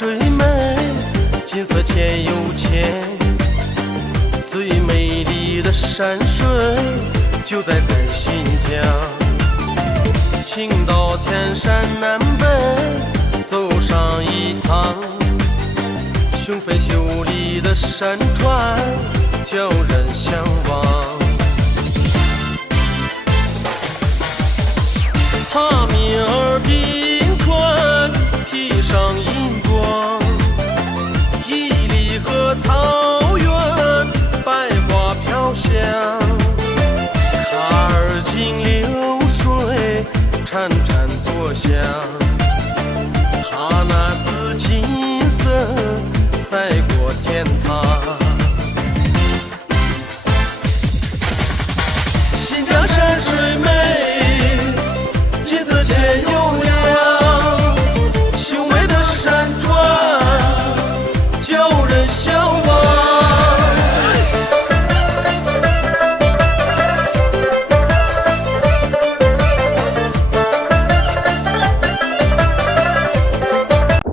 水美，景色浅又浅。最美丽的山水就在新疆。青岛天山南北走上一趟，雄飞秀丽的山川叫人向往。哈密尔滨川披上银装，伊犁河草原百花飘香，卡尔津流水潺潺作响，哈纳斯金色赛过天堂。新疆山水美，景色浅又亮，雄伟的山川叫人向往。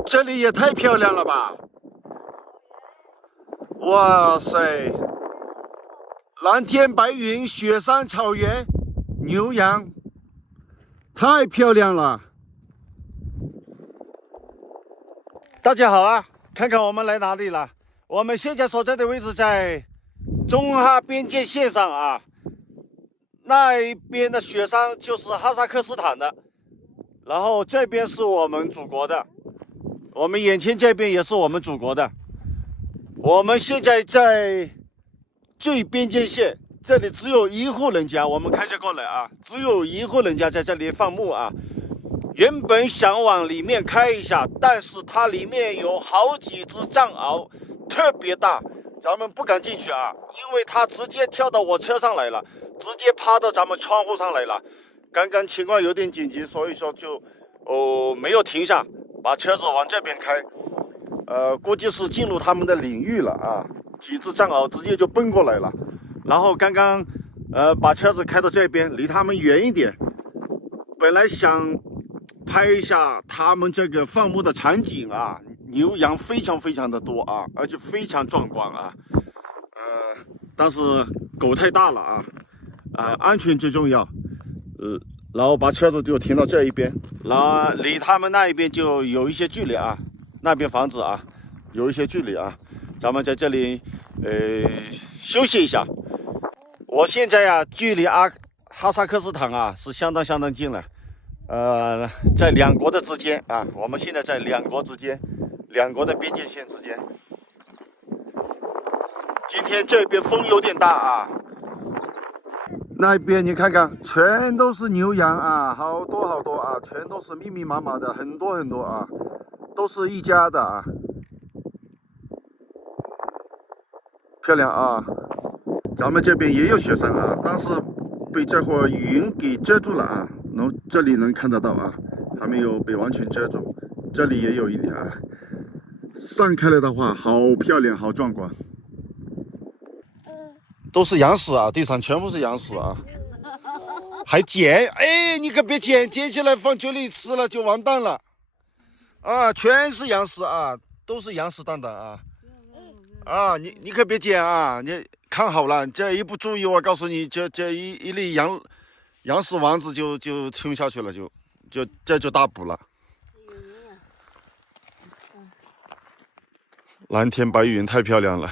这里也太漂亮了吧！哇塞，蓝天白云，雪山草原，牛羊，太漂亮了！大家好啊，看看我们来哪里了？我们现在所在的位置在中哈边界线上啊，那一边的雪山就是哈萨克斯坦的，然后这边是我们祖国的。我们眼前这边也是我们祖国的。我们现在在最边界线，这里只有一户人家，我们开车过来啊，只有一户人家在这里放牧啊。原本想往里面开一下，但是它里面有好几只藏獒，特别大，咱们不敢进去啊，因为它直接跳到我车上来了，直接趴到咱们窗户上来了。刚刚情况有点紧急，所以说就没有停下。把车子往这边开，估计是进入他们的领域了啊！几只藏獒直接就奔过来了，然后刚刚把车子开到这边，离他们远一点。本来想拍一下他们这个放牧的场景啊，牛羊非常非常的多啊，而且非常壮观啊。但是狗太大了啊，安全最重要。然后把车子就停到这一边，然后离他们那一边就有一些距离啊，那边房子啊有一些距离啊，咱们在这里休息一下。我现在啊距离哈萨克斯坦啊是相当近了，在两国的之间啊，我们现在在两国之间，两国的边界线之间。今天这边风有点大啊。那边你看看，全都是牛羊啊，好多啊，全都是密密麻麻的，很多啊，都是一家的啊，漂亮啊！咱们这边也有雪山啊，但是被这会云给遮住了啊，然后这里能看得到啊，还没有被完全遮住，这里也有一点啊，散开来的话，好漂亮，好壮观。都是羊屎啊，地上全部是羊屎啊，还捡，哎，你可别捡起来放酒里吃了就完蛋了，啊，全是羊屎啊，都是羊屎蛋啊，啊，你可别捡啊，你看好了，这一不注意，我告诉你，这一粒羊屎丸子就冲下去了，这就大补了。蓝天白云太漂亮了。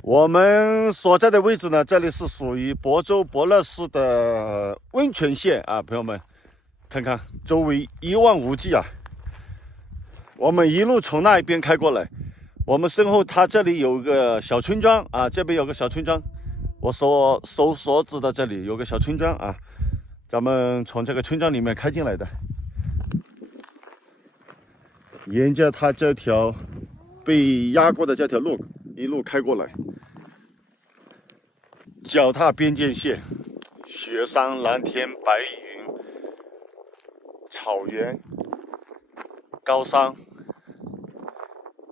我们所在的位置呢，这里是属于亳州亳乐市的温泉县啊，朋友们，看看周围一望无际啊。我们一路从那一边开过来，我们身后它这里有个小村庄啊，这边有个小村庄，我所指的这里有个小村庄啊，咱们从这个村庄里面开进来的，沿着它这条被压过的这条路一路开过来。脚踏边界线，雪山、蓝天、白云、草原、高山、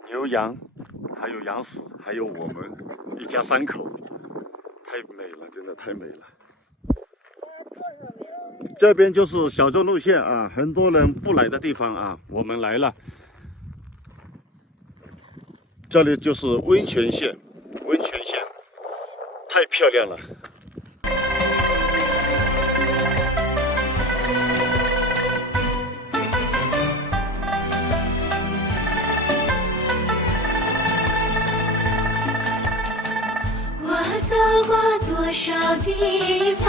牛羊，还有羊屎，还有我们一家三口，太美了，真的太美了。这边就是小众路线啊，很多人不来的地方啊，我们来了。这里就是温泉县，温泉县太漂亮了。我走过多少地方，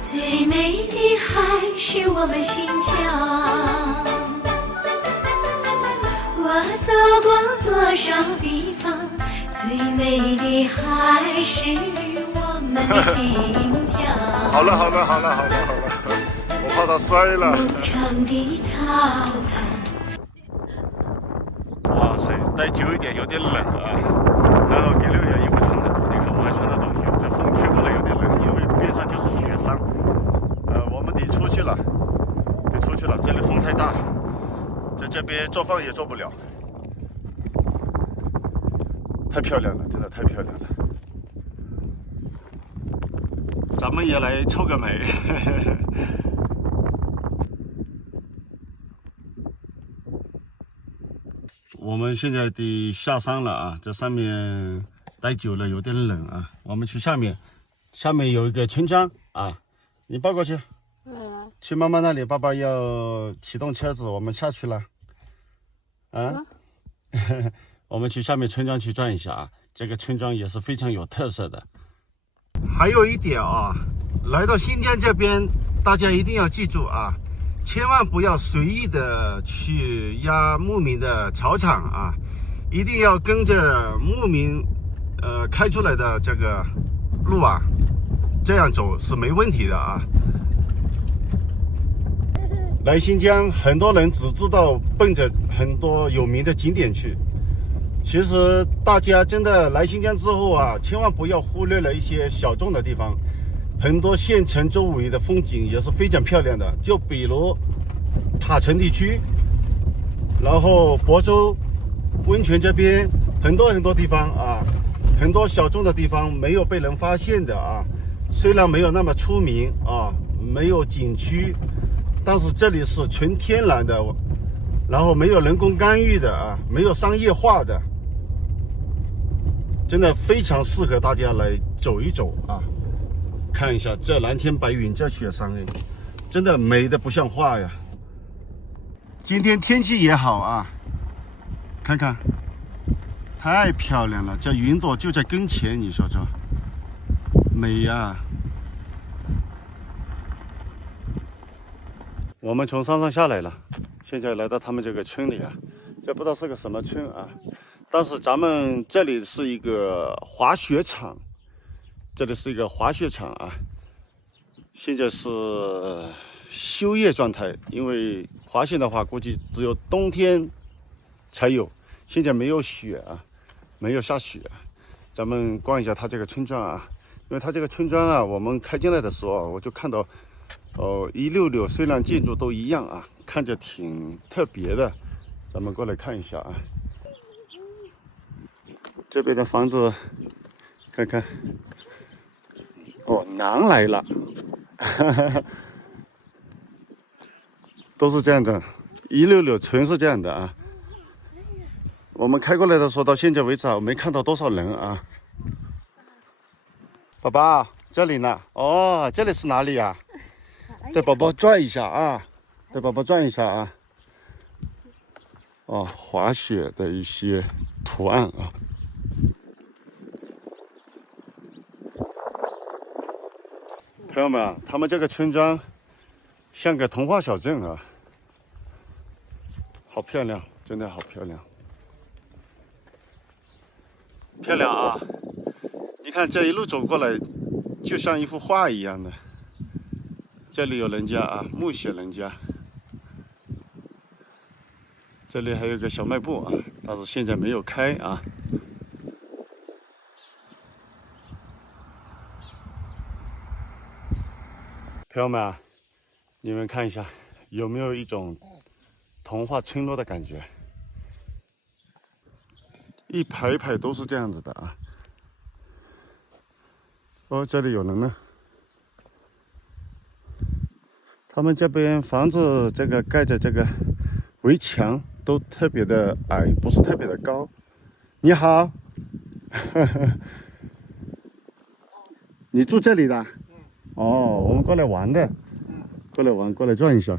最美的还是我们新疆。我走过多少地方，最美的还是我们的新疆。好了，我怕他摔了。牧场的草滩。哇塞，待久一点有点冷啊。然后给6月衣服穿得多，你看我还穿得东西，这风吹过来有点冷，因为边上就是雪山。我们得出去了，这里风太大，在这边做饭也做不了。太漂亮了，真的太漂亮了。咱们也来凑个美。我们现在得下山了啊，这上面待久了有点冷啊，我们去下面有一个村庄啊，你抱过去。去妈妈那里，爸爸要启动车子，我们下去了。我们去下面村庄去转一下啊，这个村庄也是非常有特色的。还有一点啊，来到新疆这边，大家一定要记住啊，千万不要随意的去压牧民的草场啊，一定要跟着牧民开出来的这个路啊，这样走是没问题的啊。来新疆，很多人只知道奔着很多有名的景点去，其实大家真的来新疆之后啊，千万不要忽略了一些小众的地方，很多县城周围的风景也是非常漂亮的，就比如塔城地区，然后亳州温泉这边很多地方啊，很多小众的地方没有被人发现的啊，虽然没有那么出名啊，没有景区，但是这里是纯天然的，然后没有人工干预的啊，没有商业化的，真的非常适合大家来走一走啊！看一下这蓝天白云，这雪山哎，真的美得不像话呀！今天天气也好啊，看看，太漂亮了，这云朵就在跟前，你说说，美呀！我们从山上下来了，现在来到他们这个村里啊，这不知道是个什么村啊，但是咱们这里是一个滑雪场，啊，现在是休业状态，因为滑雪的话估计只有冬天才有，现在没有雪啊，没有下雪。咱们逛一下他这个村庄啊，因为他这个村庄啊，我们开进来的时候我就看到一溜溜，虽然建筑都一样啊，看着挺特别的。咱们过来看一下啊，这边的房子，看看，哦，狼来了，都是这样的，一溜溜全是这样的啊。我们开过来的时候，到现在为止啊，我没看到多少人啊。宝宝，这里呢？哦，这里是哪里呀？带宝宝转一下啊，哦，滑雪的一些图案啊。朋友们啊，他们这个村庄像个童话小镇啊，好漂亮，真的好漂亮，漂亮啊！你看这一路走过来，就像一幅画一样的。这里有人家啊，木雪人家。这里还有个小卖部啊，但是现在没有开啊。朋友们啊，你们看一下，有没有一种童话村落的感觉？一排排都是这样子的啊。哦，这里有人呢。他们这边房子这个盖着这个围墙都特别的矮，不是特别的高。你好，你住这里的？哦，我们过来玩的。过来玩，过来转一下。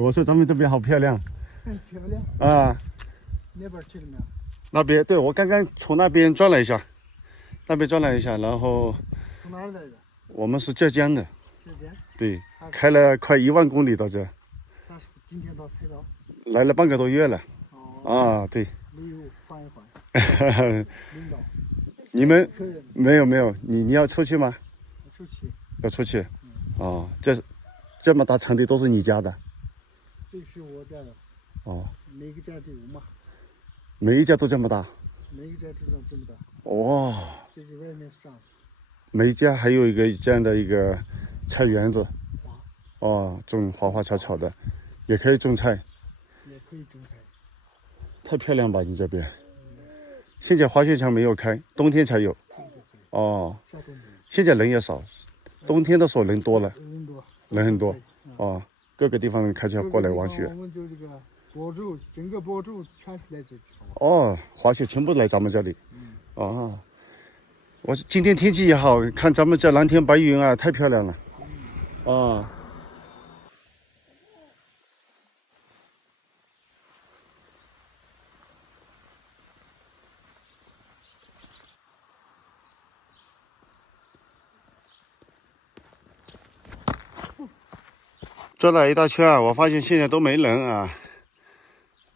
我说咱们这边好漂亮。漂亮。啊。那边去了没有？那边对，我刚刚从那边转了一下，然后。从哪里来的？我们是浙江的。浙江。对，开了快1万公里到这。今天到才到。来了半个多月了。哦。啊，对。旅游缓一缓。领导。你们没有，你要出去吗？出去。要出去。哦，这么大场地都是你家的？这是我家的。哦。每个家都有嘛。每一家都这么大？每个家都这么大。哦。这个外面是这样子。每一家还有一个这样的一个菜园子。花。哦，种花花草草的，也可以种菜。也可以种菜。太漂亮吧，你这边。现在滑雪场没有开，冬天才有。哦。现在人也少，冬天的时候人多了。人很多。哦，各个地方开车过来玩雪。我们就这个博主，整个博主全是在这地方。哦，滑雪全部来咱们这里。哦。我今天天气也好看，咱们这蓝天白云啊，太漂亮了。哦。转了一大圈啊，我发现现在都没人啊，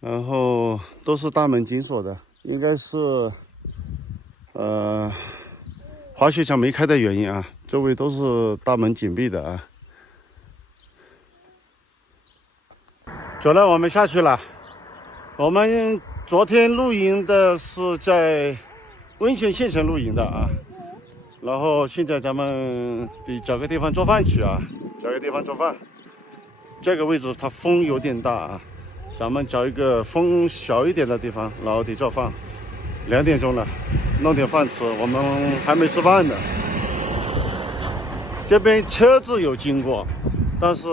然后都是大门紧锁的，应该是滑雪场没开的原因啊，周围都是大门紧闭的啊。走了，我们下去了。我们昨天露营的是在温泉县城露营的啊，然后现在咱们得找个地方做饭去啊，找个地方做饭。这个位置它风有点大啊，咱们找一个风小一点的地方，然后得做饭。2点钟了，弄点饭吃，我们还没吃饭呢。这边车子有经过，但是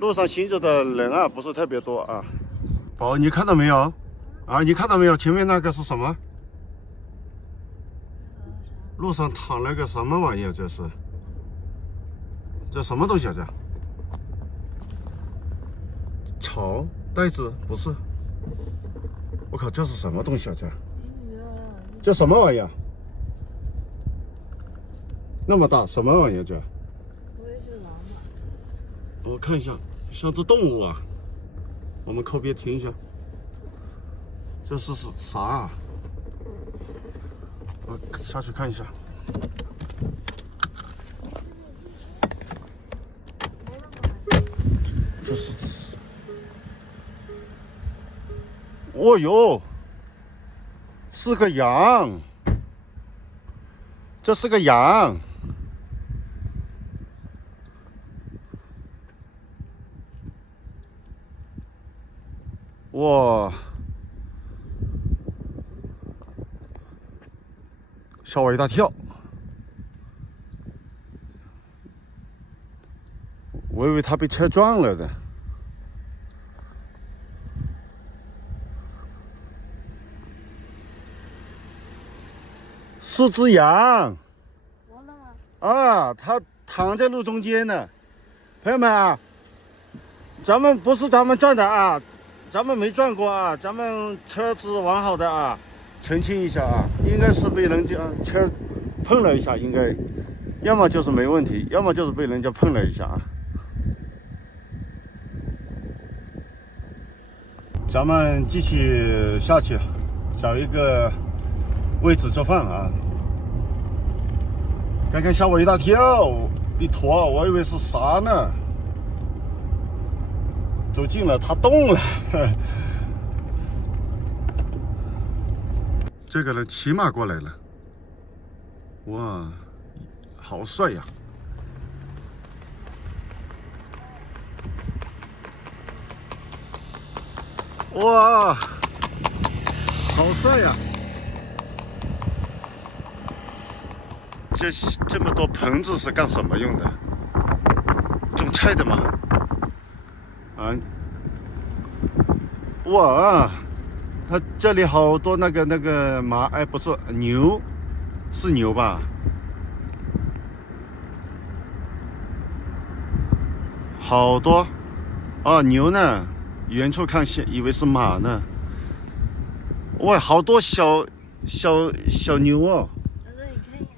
路上行走的人啊不是特别多啊。宝，你看到没有？啊，你看到没有？前面那个是什么？路上躺了个什么玩意儿？这什么东西啊？草袋子不是？我靠，这是什么东西啊？这什么玩意儿？那么大，什么玩意儿？这？我也是狼吧。我看一下，像只动物啊。我们靠边停一下。这是啥啊？我下去看一下。这是。哦哟，是个羊，这是个羊。哇，吓我一大跳，我以为他被车撞了的。是只羊，我呢吗？啊，它躺在路中间呢。朋友们啊，咱们不是咱们撞的啊，咱们没撞过啊，咱们车子完好的啊，澄清一下啊，应该是被人家车碰了一下，应该，要么就是没问题，要么就是被人家碰了一下啊。咱们继续下去，找一个位置做饭啊。刚刚吓我一大跳，一坨，我以为是啥呢？走近了，它动了。这个人骑马过来了，哇，好帅呀！哇，好帅呀！这么多棚子是干什么用的？种菜的吗？啊，哇，它这里好多那个马，哎，不是牛，是牛吧？好多，哦，牛呢？远处看以为是马呢。哇，好多小牛哦，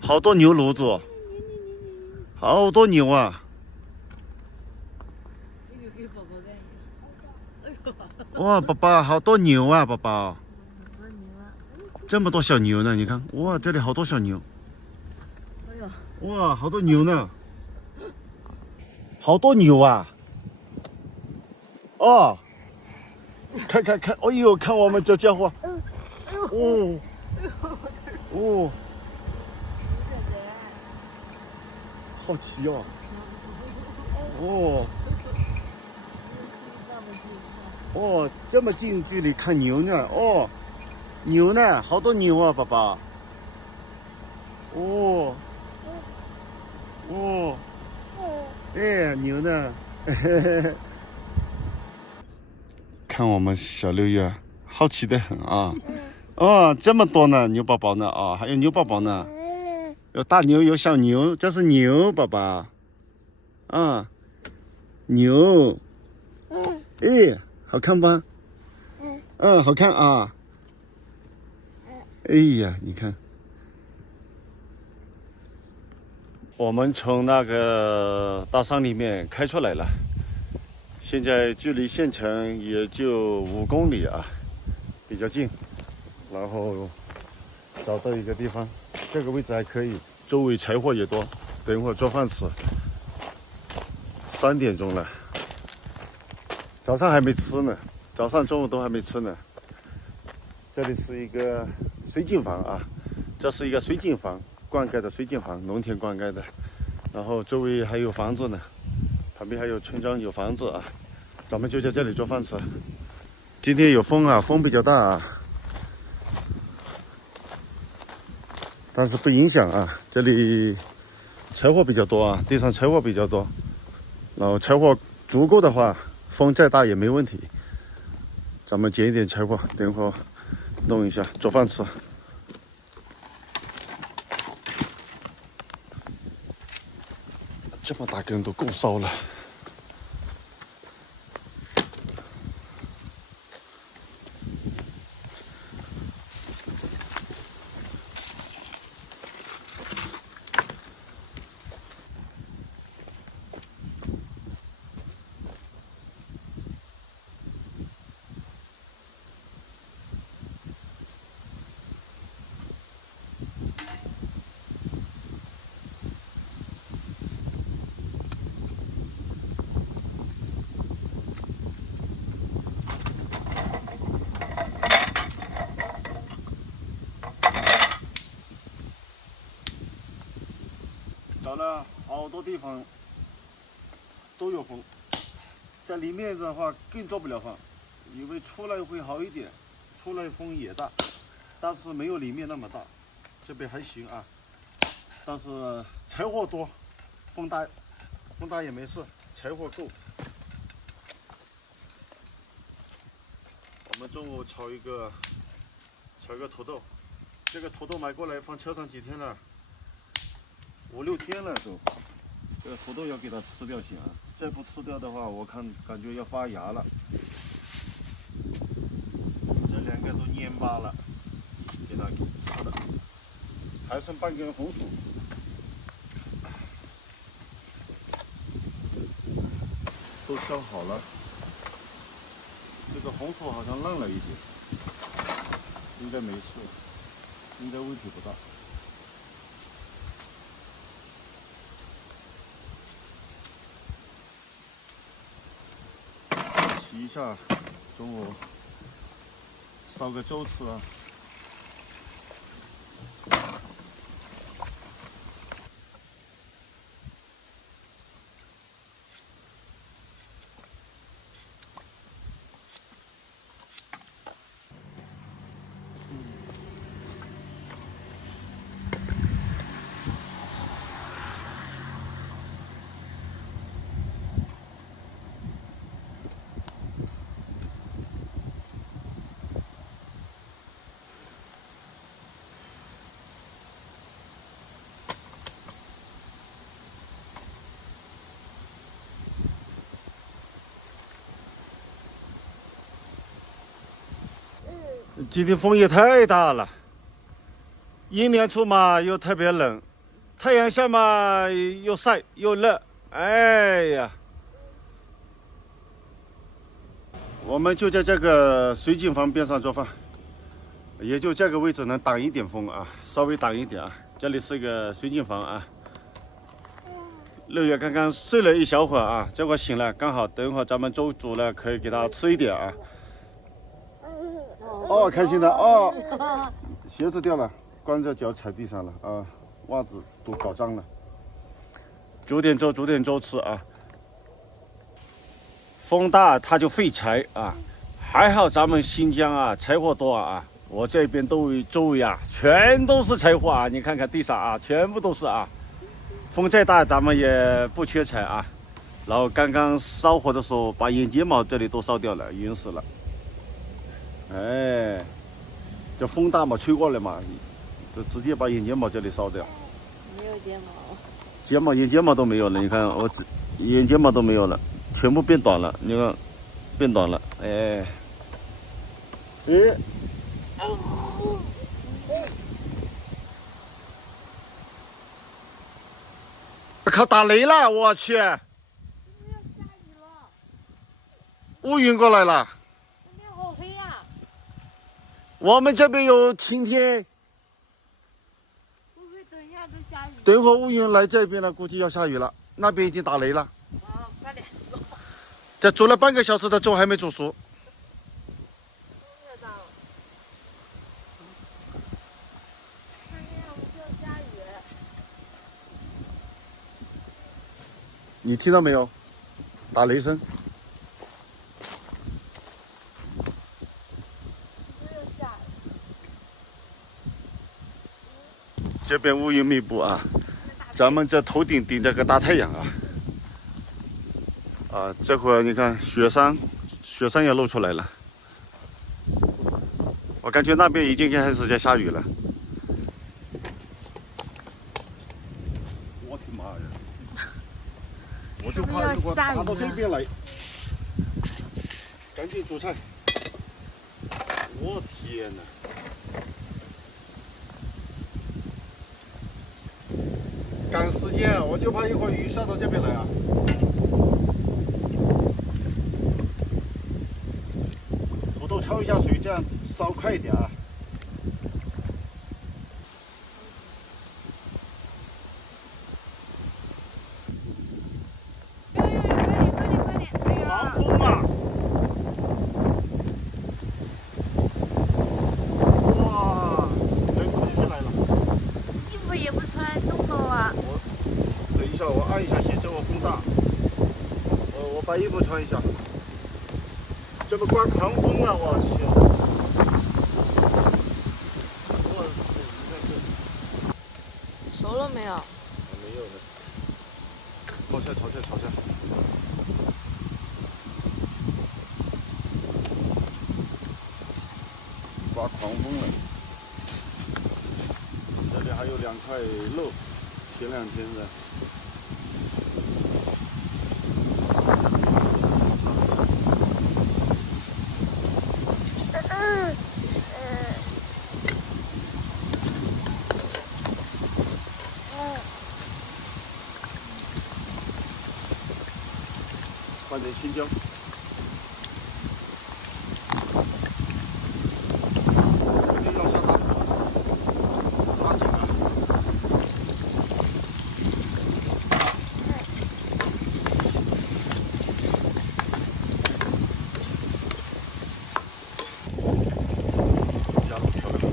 好多牛炉子，好多牛啊！哇，宝宝，好多牛啊，宝宝！这么多小牛呢，你看，哇，这里好多小牛。哇，好多牛呢，好多牛啊！哦，看，哎呦，看我们这家伙，哦，哦，好奇哦，哦。哦，这么近距离看牛呢？哦，牛呢？好多牛啊，宝宝。哦，哦，哎，牛呢？看我们小六月，好奇得很啊！哦，这么多呢，牛宝宝呢？啊、哦，还有牛宝宝呢，有大牛，有小牛，这是牛宝宝。啊，牛。哎。好看吧？嗯，好看啊！哎呀，你看，我们从那个大山里面开出来了，现在距离县城也就5公里啊，比较近。然后找到一个地方，这个位置还可以，周围柴火也多，等一会儿做饭吃。3点钟了。早上还没吃呢，早上中午都还没吃呢。这里是一个水井房啊，这是一个水井房，灌溉的水井房，农田灌溉的。然后周围还有房子呢，旁边还有村庄有房子啊。咱们就在这里做饭吃。今天有风啊，风比较大啊，但是不影响啊。这里柴火比较多啊，地上柴火比较多，然后柴火足够的话。风再大也没问题，咱们捡一点柴火，等一会儿弄一下做饭吃。这么大根都够烧了。找了好多地方都有风，在里面的话更做不了饭，以为出来会好一点，出来风也大，但是没有里面那么大，这边还行啊，但是柴火多，风大也没事，柴火够。我们中午炒一个土豆，这个土豆买过来放车上几天了，5、6天了都。这个土豆要给它吃掉行啊，再不吃掉的话，我感觉要发芽了。这2个都蔫巴了，给它吃了。还剩半根红薯，都削好了。这个红薯好像烂了一点，应该没事，应该问题不大。洗一下，中午烧个粥吃啊。今天风也太大了，阴凉处嘛又特别冷，太阳下嘛又晒又热，哎呀！我们就在这个水井房边上做饭，也就这个位置能挡一点风啊，稍微挡一点啊。这里是一个水井房啊。6月刚刚睡了一小会儿啊，结果醒了，刚好等会儿咱们粥煮了，可以给他吃一点啊。哦，开心的哦，鞋子掉了，光着脚踩地上了啊，袜子都搞脏了。煮点粥吃啊。风大它就废柴啊，还好咱们新疆啊柴火多啊，我这边周围啊全都是柴火啊，你看看地上啊全部都是啊，风再大咱们也不缺柴啊。然后刚刚烧火的时候把眼睫毛这里都烧掉了，晕死了。哎，这风大嘛吹过来嘛，就直接把眼睫毛这里烧掉。没有睫毛。眼睫毛都没有了，你看我眼睫毛都没有了。全部变短了，你看，变短了，哎，靠，打雷了，我去！乌云过来了。这边好黑呀！我们这边有晴天，会不会等一下就下雨？等会儿乌云来这边了，估计要下雨了。那边已经打雷了。快点说。这煮了半个小时的粥还没煮熟。看这样就要下雨。你听到没有？打雷声。这边乌云密布啊，咱们这头顶顶着个大太阳啊。啊，这会儿你看雪山也露出来了，我感觉那边已经开始在下雨了。我的妈呀！我就怕如果打到这边来，赶紧煮菜。我天哪！赶时间，我就怕一会儿雨下到这边来啊。土豆焯一下水，这样烧快一点啊。狂风啊！哇，人空气来了。衣服也不穿，冻到啊！等一下，我按一下先，这我风大。我把衣服穿一下。这不刮狂风了，我去！我去，你看这。熟了没有？没有呢。炒菜。刮狂风了。这里还有2块肉，前2天的。放点青椒。一定要下大雨，抓紧啊！加入调味料，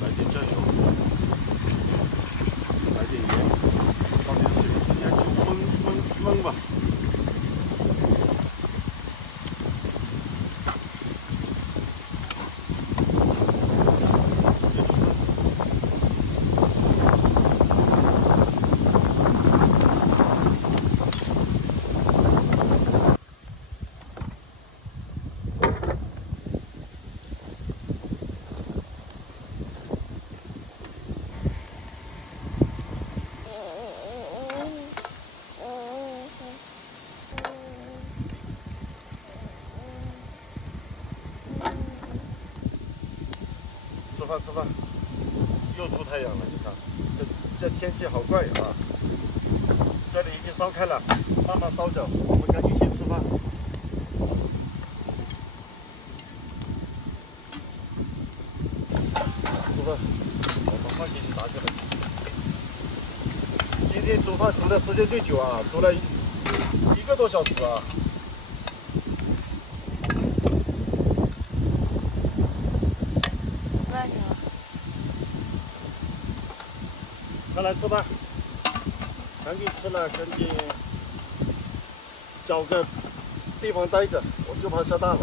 来点酱油，来点盐，放点水，直接就焖吧。饭吃饭，又出太阳了，你看，这天气好怪啊！这里已经烧开了，慢慢烧着，我们赶紧先吃饭。吃饭，我把饭给你拿起来。今天煮饭煮的时间最久啊，煮了1个多小时啊。快来吃吧，赶紧吃了，赶紧找个地方待着，我就怕下大了。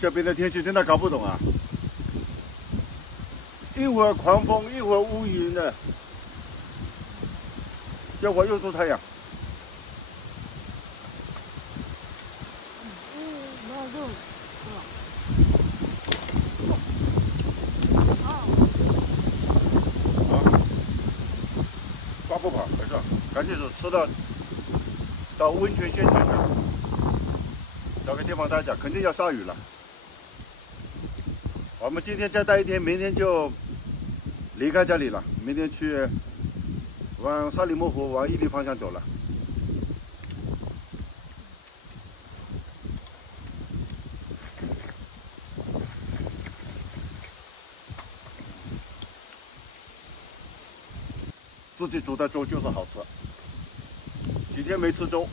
这边的天气真的搞不懂啊，一会儿狂风，一会儿乌云的，这会儿又出太阳。抓不跑，没事，赶紧吃到温泉县城了，找个地方待着，肯定要下雨了。我们今天再待一天，明天就离开这里了。明天去往沙里木湖、往伊犁方向走了。自己煮的粥就是好吃，几天没吃粥，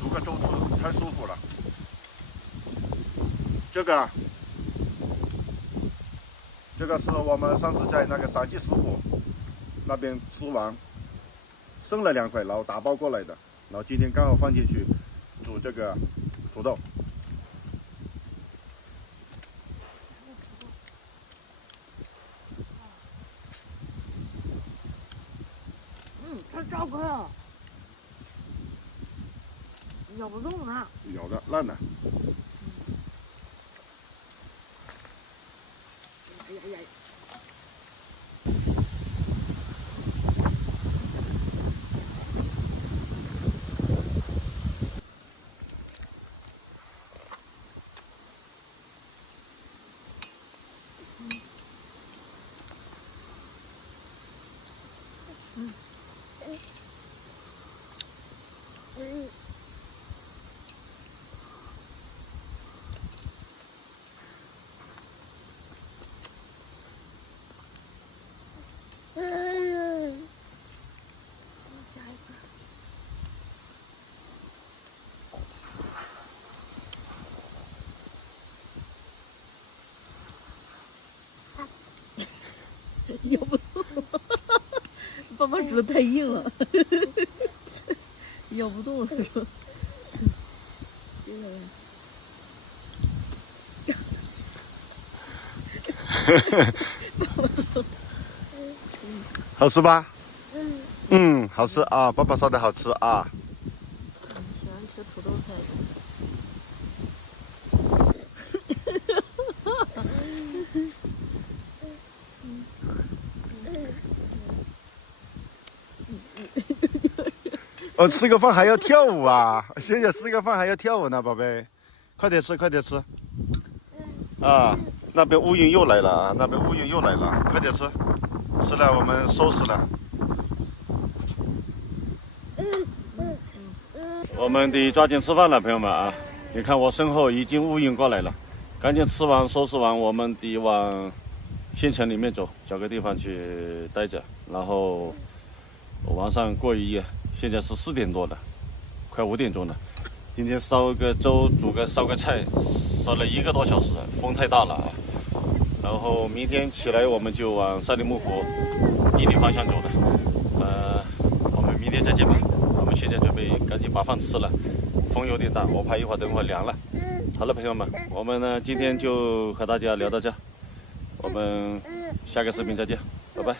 煮个粥吃太舒服了。这个是我们上次在那个陕记师傅那边吃完，剩了2块，然后打包过来的，然后今天刚好放进去煮这个土豆。它招快啊，咬不动它。咬的烂了。哎呀呀！咬不动，爸爸煮的太硬了，咬不动。他说：“好吃吧？好吃啊！爸爸烧的好吃啊！喜欢吃土豆菜。哦，吃个饭还要跳舞啊！现在吃个饭还要跳舞呢，宝贝，快点吃，快点吃！啊，那边乌云又来了啊！那边乌云又来了，快点吃，吃了我们收拾了。我们得抓紧吃饭了，朋友们啊！你看我身后已经乌云过来了，赶紧吃完收拾完，我们得往县城里面走，找个地方去待着，然后晚上过一夜。现在是4点多了，快5点钟了。今天烧个粥，烧个菜，烧了1个多小时，风太大了啊。然后明天起来我们就往沙里木湖、伊犁方向走了。我们明天再见吧。我们现在准备赶紧把饭吃了，风有点大，我怕等会儿凉了。好了，朋友们，我们呢今天就和大家聊到这，我们下个视频再见，拜拜。